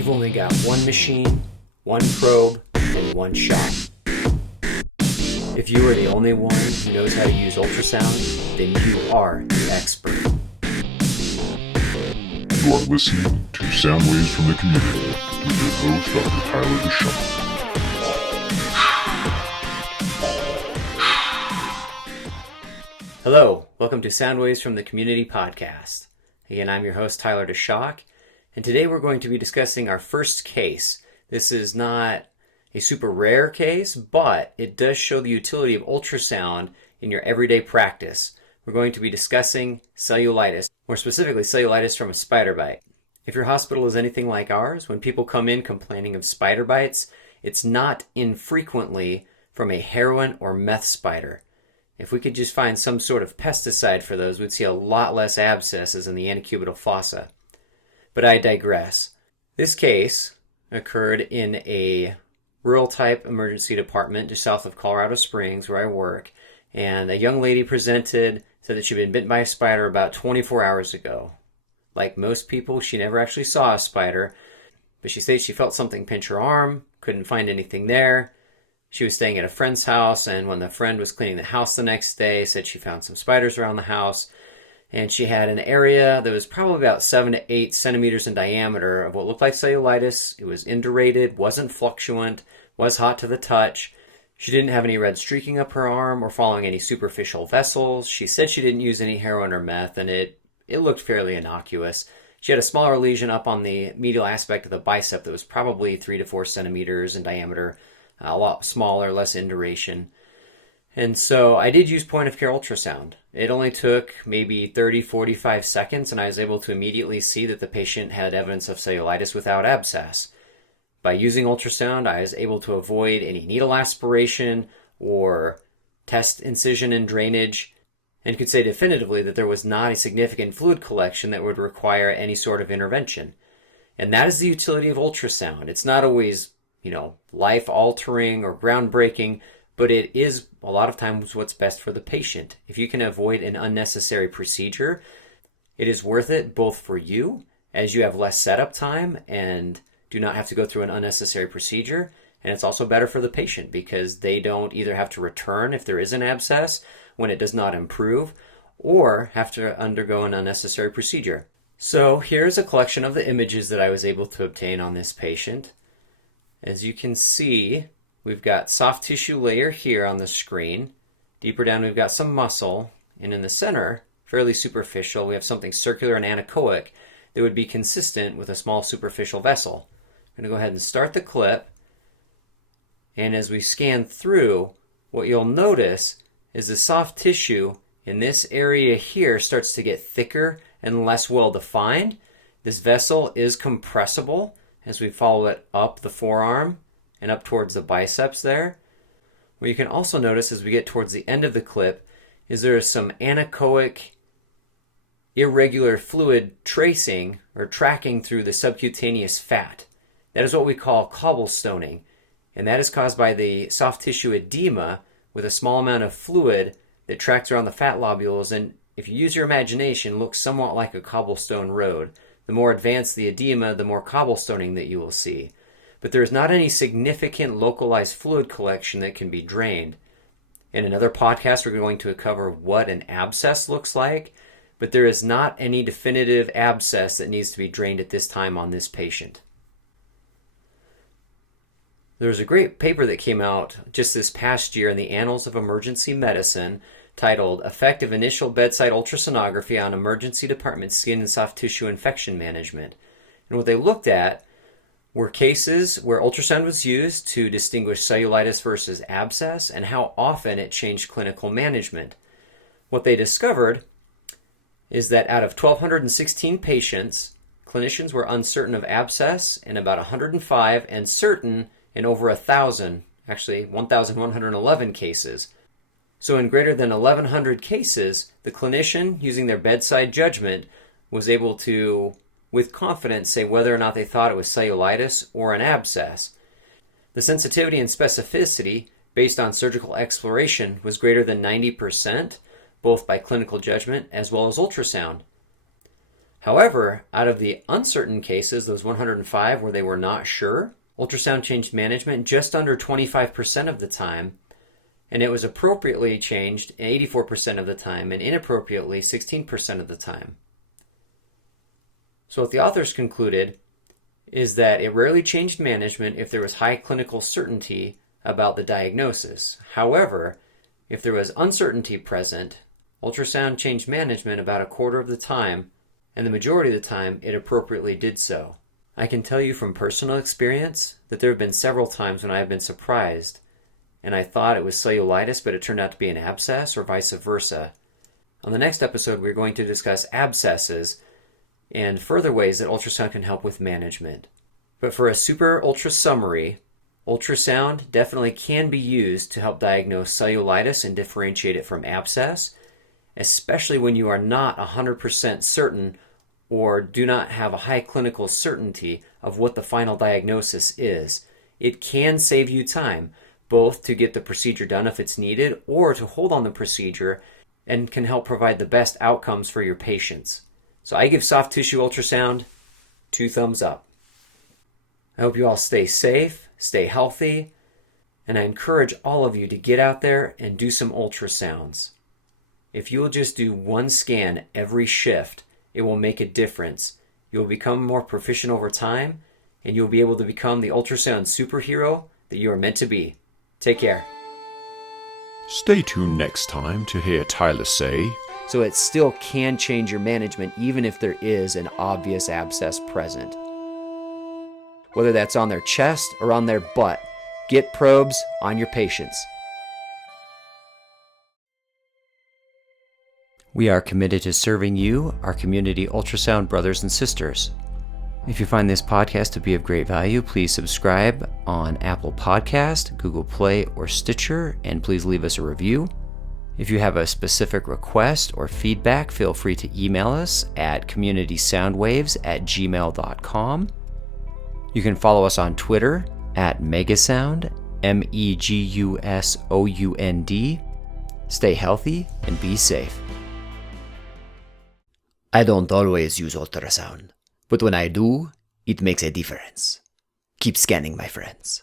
You've only got one machine, one probe, and one shot. If you are the only one who knows how to use ultrasound, then you are the expert. You are listening to Sound Waves from the Community with your host, Dr. Tyler DeShaw. Hello, welcome to Sound Waves from the Community podcast. Again, I'm your host, Tyler DeShaw, and today we're going to be discussing our first case. This is not a super rare case, but it does show the utility of ultrasound in your everyday practice. We're going to be discussing cellulitis, more specifically cellulitis from a spider bite. If your hospital is anything like ours, when people come in complaining of spider bites, it's not infrequently from a heroin or meth spider. If we could just find some sort of pesticide for those, we'd see a lot less abscesses in the antecubital fossa. But I digress. This case occurred in a rural type emergency department just south of Colorado Springs where I work, and a young lady presented, said that she'd been bitten by a spider about 24 hours ago. Like most people, she never actually saw a spider, but she said she felt something pinch her arm, couldn't find anything there. She was staying at a friend's house, and when the friend was cleaning the house the next day, said she found some spiders around the house, and she had an area that was probably about 7 to 8 centimeters in diameter of what looked like cellulitis. It was indurated, wasn't fluctuant, was hot to the touch. She didn't have any red streaking up her arm or following any superficial vessels. She said she didn't use any heroin or meth, and it looked fairly innocuous. She had a smaller lesion up on the medial aspect of the bicep that was probably 3 to 4 centimeters in diameter, a lot smaller, less induration. And so I did use point-of-care ultrasound. It only took maybe 30, 45 seconds, and I was able to immediately see that the patient had evidence of cellulitis without abscess. By using ultrasound, I was able to avoid any needle aspiration or test incision and drainage, and could say definitively that there was not a significant fluid collection that would require any sort of intervention. And that is the utility of ultrasound. It's not always, life-altering or groundbreaking, but it is a lot of times what's best for the patient. If you can avoid an unnecessary procedure, it is worth it both for you, as you have less setup time and do not have to go through an unnecessary procedure, and it's also better for the patient because they don't either have to return if there is an abscess when it does not improve, or have to undergo an unnecessary procedure. So here's a collection of the images that I was able to obtain on this patient. As you can see, we've got soft tissue layer here on the screen. Deeper down we've got some muscle, and in the center, fairly superficial, we have something circular and anechoic that would be consistent with a small superficial vessel. I'm going to go ahead and start the clip, and as we scan through, what you'll notice is the soft tissue in this area here starts to get thicker and less well defined. This vessel is compressible as we follow it up the forearm and up towards the biceps there. What you can also notice as we get towards the end of the clip is there is some anechoic, irregular fluid tracing or tracking through the subcutaneous fat. That is what we call cobblestoning, and that is caused by the soft tissue edema with a small amount of fluid that tracks around the fat lobules, and if you use your imagination, looks somewhat like a cobblestone road. The more advanced the edema, the more cobblestoning that you will see. But there is not any significant localized fluid collection that can be drained. In another podcast, we're going to cover what an abscess looks like, but there is not any definitive abscess that needs to be drained at this time on this patient. There's a great paper that came out just this past year in the Annals of Emergency Medicine titled Effective Initial Bedside Ultrasonography on Emergency Department Skin and Soft Tissue Infection Management. And what they looked at were cases where ultrasound was used to distinguish cellulitis versus abscess and how often it changed clinical management. What they discovered is that out of 1,216 patients, clinicians were uncertain of abscess in about 105 and certain in over 1,000, actually 1,111 cases. So in greater than 1,100 cases, the clinician, using their bedside judgment, was able to, with confidence, say whether or not they thought it was cellulitis or an abscess. The sensitivity and specificity, based on surgical exploration, was greater than 90%, both by clinical judgment as well as ultrasound. However, out of the uncertain cases, those 105 where they were not sure, ultrasound changed management just under 25% of the time, and it was appropriately changed 84% of the time and inappropriately 16% of the time. So what the authors concluded is that it rarely changed management if there was high clinical certainty about the diagnosis. However, if there was uncertainty present, ultrasound changed management about a quarter of the time, and the majority of the time it appropriately did so. I can tell you from personal experience that there have been several times when I have been surprised and I thought it was cellulitis, but it turned out to be an abscess, or vice versa. On the next episode, we're going to discuss abscesses and further ways that ultrasound can help with management. But for a super ultra summary, ultrasound definitely can be used to help diagnose cellulitis and differentiate it from abscess, especially when you are not 100% certain or do not have a high clinical certainty of what the final diagnosis is. It can save you time, both to get the procedure done if it's needed or to hold on the procedure, and can help provide the best outcomes for your patients. So I give soft tissue ultrasound 2 thumbs up. I hope you all stay safe, stay healthy, and I encourage all of you to get out there and do some ultrasounds. If you will just do 1 scan every shift, it will make a difference. You will become more proficient over time, and you'll be able to become the ultrasound superhero that you are meant to be. Take care. Stay tuned next time to hear Tyler say, So it still can change your management even if there is an obvious abscess present. Whether that's on their chest or on their butt, get probes on your patients. We are committed to serving you, our community ultrasound brothers and sisters. If you find this podcast to be of great value, please subscribe on Apple Podcast, Google Play, or Stitcher, and please leave us a review. If you have a specific request or feedback, feel free to email us at communitysoundwaves@gmail.com. You can follow us on Twitter at Megasound, MEGUSOUND. Stay healthy and be safe. I don't always use ultrasound, but when I do, it makes a difference. Keep scanning, my friends.